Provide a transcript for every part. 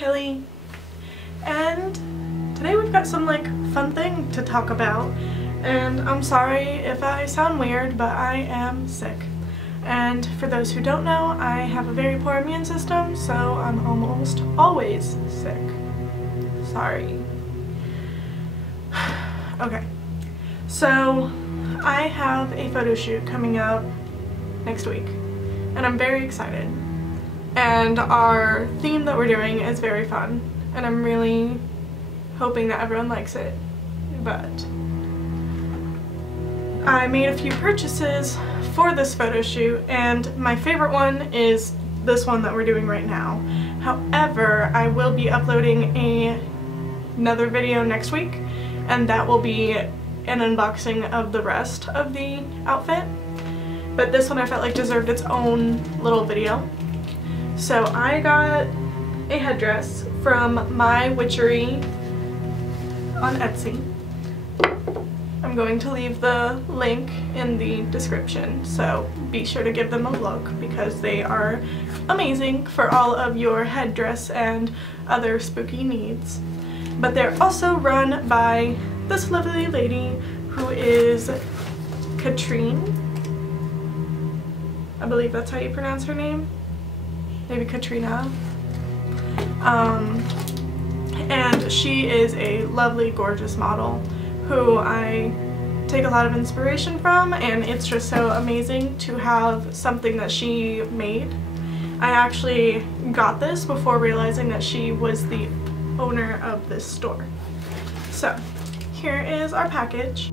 Kelly, and today we've got some like fun thing to talk about, and I'm sorry if I sound weird, but I am sick. And for those who don't know, I have a very poor immune system, so I'm almost always sick. Sorry. Okay, so I have a photo shoot coming up next week, and I'm very excited. And our theme that we're doing is very fun, and I'm really hoping that everyone likes it. But I made a few purchases for this photo shoot, and my favorite one is this one that we're doing right now. However, I will be uploading another video next week, and that will be an unboxing of the rest of the outfit. But this one I felt like deserved its own little video. So I got a headdress from my Witchery on Etsy. I'm going to leave the link in the description, so be sure to give them a look because they are amazing for all of your headdress and other spooky needs. But they're also run by this lovely lady who is Katrine. I believe that's how you pronounce her name. Maybe Katrina. And she is a lovely, gorgeous model who I take a lot of inspiration from, and it's just so amazing to have something that she made. I actually got this before realizing that she was the owner of this store. So here is our package.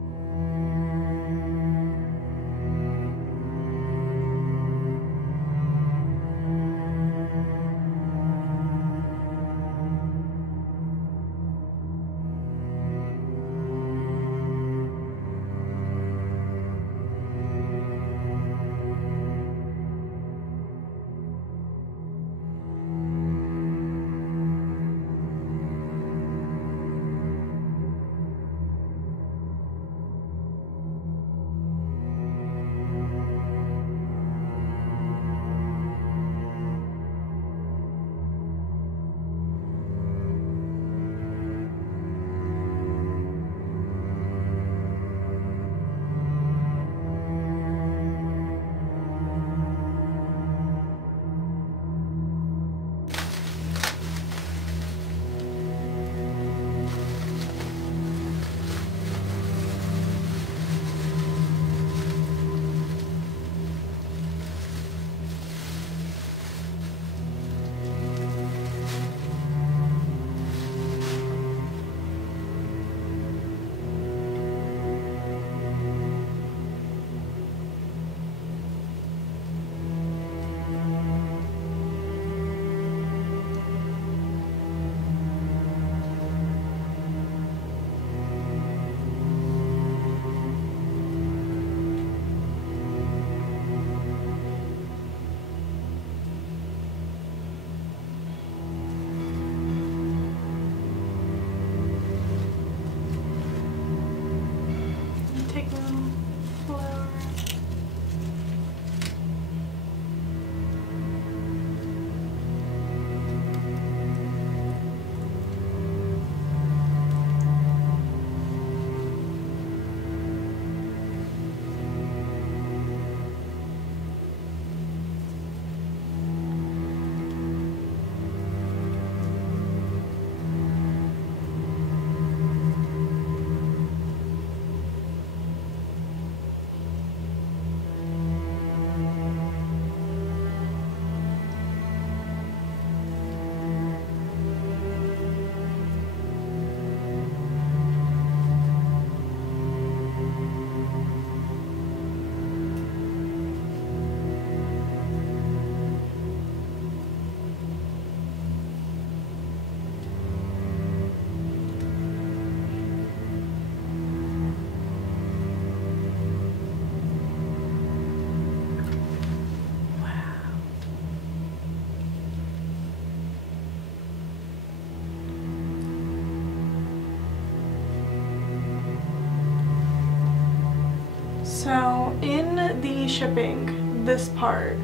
So in the shipping, this part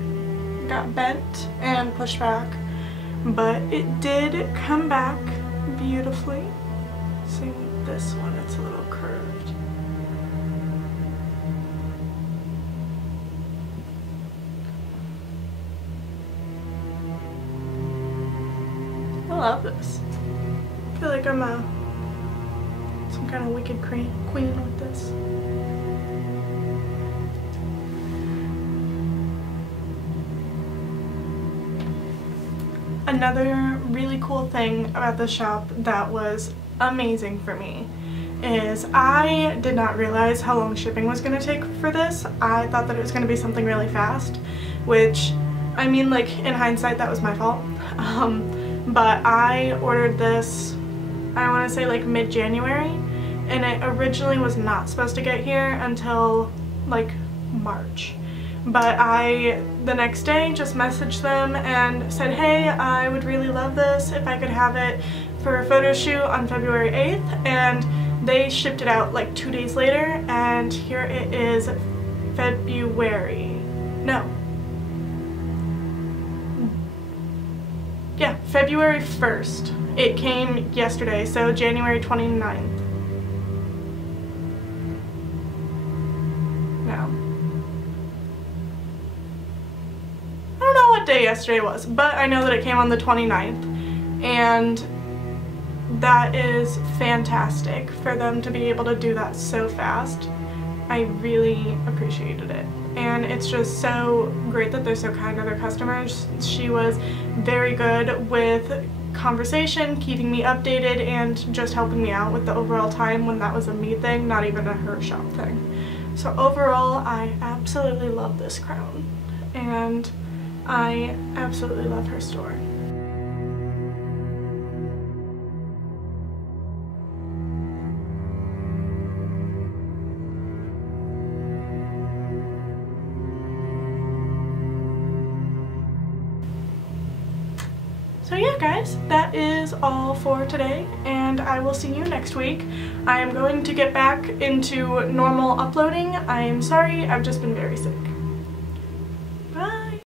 got bent and pushed back, but it did come back beautifully. Same with this one, it's a little curved. I love this. I feel like I'm some kind of wicked queen with this. Another really cool thing about the shop that was amazing for me is I did not realize how long shipping was going to take for this. I thought that it was going to be something really fast, which, I mean, like, in hindsight that was my fault. But I ordered this, I want to say like mid-January, and it originally was not supposed to get here until like March. But I, the next day, just messaged them and said, hey, I would really love this if I could have it for a photo shoot on February 8th, and they shipped it out like 2 days later, and here it is February 1st. It came yesterday, so January 29th. No. I don't know what day yesterday was, but I know that it came on the 29th, and that is fantastic for them to be able to do that so fast. I really appreciated it, and it's just so great that they're so kind to their customers. She was very good with conversation, keeping me updated, and just helping me out with the overall time when that was a me thing, not even a her shop thing. So overall, I absolutely love this crown, and I absolutely love her store. So yeah guys, that is all for today, and I will see you next week. I am going to get back into normal uploading. I am sorry, I've just been very sick.